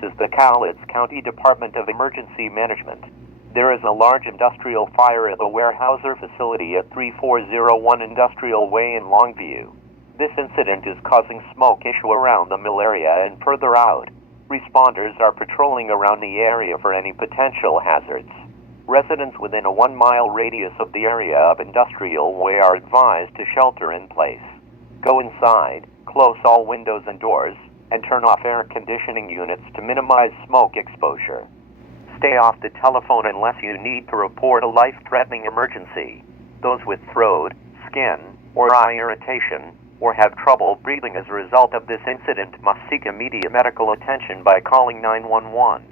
This is the Cowlitz County Department of Emergency Management. There is a large industrial fire at the Weyerhaeuser facility at 3401 Industrial Way in Longview. This incident is causing smoke issue around the mill area and further out. Responders are patrolling around the area for any potential hazards. Residents within a 1-mile radius of the area of Industrial Way are advised to shelter in place. Go inside, close all windows and doors, and turn off air conditioning units to minimize smoke exposure. Stay off the telephone unless you need to report a life-threatening emergency. Those with throat, skin, or eye irritation, or have trouble breathing as a result of this incident must seek immediate medical attention by calling 911.